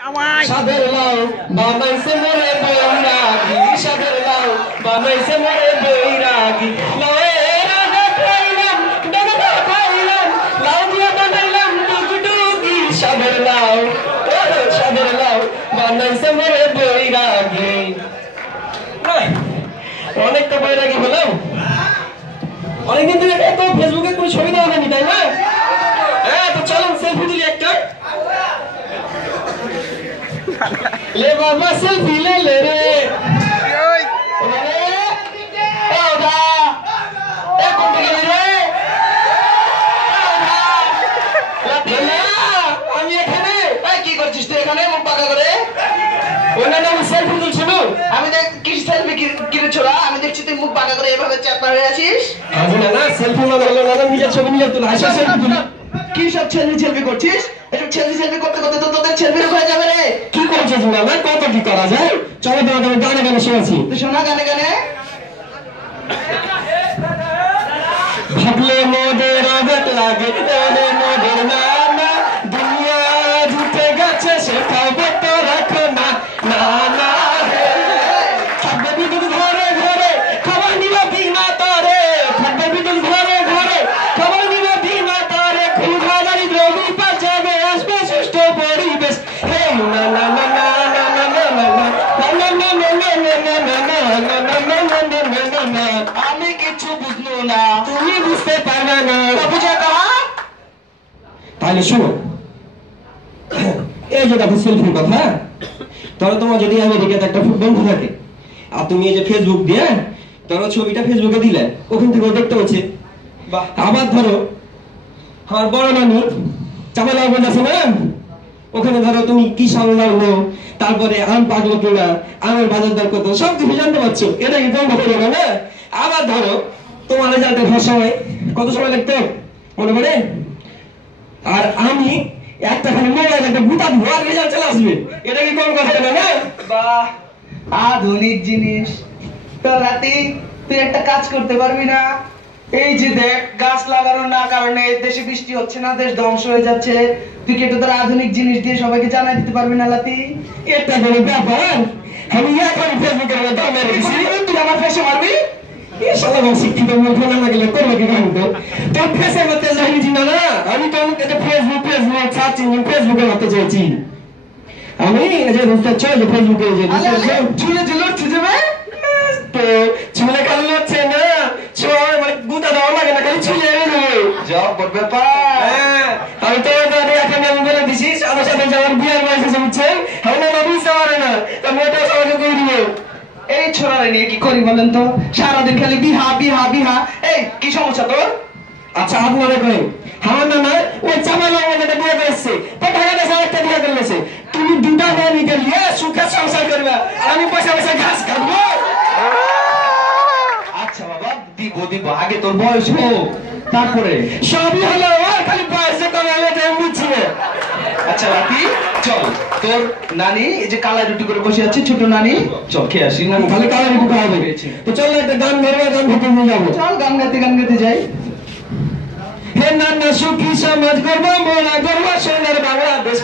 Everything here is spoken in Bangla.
সাদের লাউ বানাইছে মোরে বৈরাগী, সাদের লাউ বানাইছে মোরে বৈরাগী। লাউয়ের আগে খাইলাম, ডানা খাইলাম, লাউ দিয়ে বানাইলাম টুকটুকি। সাদের লাউ, সাদের লাউ বানাইছে মোরে বৈরাগী। অনেকটা বৈরাগী হলাম। অনেকদিন ধরে এত ফেসবুকে কোনো ছবি দেওয়া হয়নি, তাই না? হ্যাঁ, তো চলুন সেলফি তুলি একটা। ले बाबा सेल्फी ले ले रे আমি এখানে কি করছিস তুই এখানে মুখ পাকা করে? আমি সেলফি তুলছি। আমি দেখ কি সেলফি কিনেছোরা, আমি দেখছি তুই মুখ পাকা করে এভাবে চাপা হয়ে আছিস। না সেলফি মানে হলো না, নিজের ছবি নিজে তুল। আসা সেলফি তুল। কি সব সেলফি করছিস? এসব সেলফি করতে করতে তো তোদের সেলফি হয়ে যাবে রে। কি করছিস না? কত কি করা যায়? চলো তোমাকে গানে গানে শোনাচ্ছি। তুই শোনা গানে গানে। ভাবলে মোদের আঘাত লাগে, মোদের না না দুনিয়া জুটে গেছে, সেটাও তো রাখো না না না। থাকবে বিদ্যুৎ ঘরে ঘরে, খবর নিবা বিনা তারে। থাকবে বিদ্যুৎ ঘরে ঘরে, খবর নিবা বিনা তারে। ক্ষুধা দারিদ্র বিপাক যাবে, আসবে সুষ্ঠ পরিবেশ। হে না না না না না না না না না। আমি কিছু বুঝলো না, তুমি বুঝতে পারবে না। তাহলে শোনো, এই যে দেখো সেলফির কথা। ধরো তোমার যদি আমেরিকাতে একটা বন্ধু থাকে, আর তুমি এই যে ফেসবুক দিয়ে ধরো ছবিটা ফেসবুকে দিলে, ওখান থেকে দেখতে হচ্ছে। আবার ধরো আমার বড় নানি চাপালা বন্ধ আছে না, ওখানে ধরো তুমি কি সামলালো, তারপরে আম পাকলো কিনা, আমের বাজার দর কত, সব কিছু জানতে পারছো। এটা কি তোমার ভালো লাগে না? আবার ধরো তোমার জানতে সময় কত সময় লাগতো মনে পড়ে? আর আমি একটা খালি মোবাইল একটা বুতা ধোয়ার রেজাল্ট চলে আসবে। এটা কি কম কথা না? বাহ, আধুনিক জিনিস। তো রাতি তুই একটা কাজ করতে পারবি না? এই যে দেখ, গাছ লাগানোর না কারণে দেশে বৃষ্টি হচ্ছে না, দেশ ধ্বংস হয়ে যাচ্ছে। তুই কি তোর আধুনিক জিনিস দিয়ে সবাইকে জানাই দিতে পারবি না লাতি? এটা কোনো ব্যাপার? আমি এখন ফেসবুকে তুই আমার ফেসে মারবি? ফেসবুকে মারতে চাইছি আমি। চুলে লড়ছে যাবে তো, চুলে কাল লড়ছে না, মানে গুঁতা দেওয়া লাগে না, খালি চুলে ব্যাপার। আমি তো এখন আমি বলে দিছি, সাথে সাথে আমার বিয়ের বয়স আছে বুঝছেন, আমি না বুঝতে পারে না, তা মোটা সবাইকে করে দিব। এই ছোড়ারে নিয়ে কি করি বলেন তো? সারাদিন খালি বিহা বিহা বিহা। এই কি সমস্যা তোর? আচ্ছা আপনারা করেন আমার না না ওই চামালা আমাদের বিয়ে করেছে, টাকাটা একটা বিয়ে করলেছে। তুমি দুটা মেয়ে নিতে নিয়ে সুখে সংসার করবে, আর আমি পয়সা পয়সা ঘাস খাবো। আচ্ছা বাবা, দিব দিব, আগে তোর বয়স হোক, তারপরে সবই হলো। খালি বয়সে কমে আমি বুঝছি না। আচ্ছা রাতি চল, তোর নানি এই যে কালা রুটি করে বসে আছে, ছোট নানি, চল খেয়ে আসি। নানি খালি কালা রুটি খাওয়া হবে। তো চল একটা গান ধরবো, গান ধরতে নিয়ে যাবো। চল গান গাইতে যাই। হে নানা সুখী সমাজ গর্ব মোরা গর্ব সোনার বাংলাদেশ।